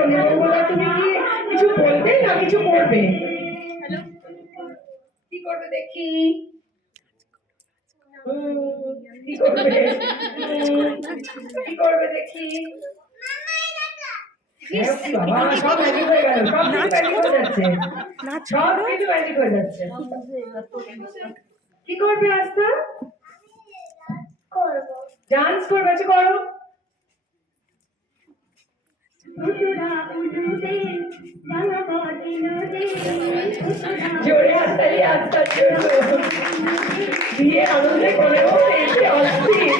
বন্ধুরা, তুমি কি কিছু বলবে না কিছু করবে? কি করবে দেখি? কি করবে? কি করবে দেখি? বাবা, সব ম্যাজিক হয়ে গেল, সব ম্যাজিক হয়ে যাচ্ছে, সব কিছু ম্যাজিক হয়ে যাচ্ছে। কি করবে আস্থা? ডান্স করবে, আচ্ছা করো। জোরে হাততালি আস্তার জন্য। বিয়ে আনন্দে করে এসে অস্থির।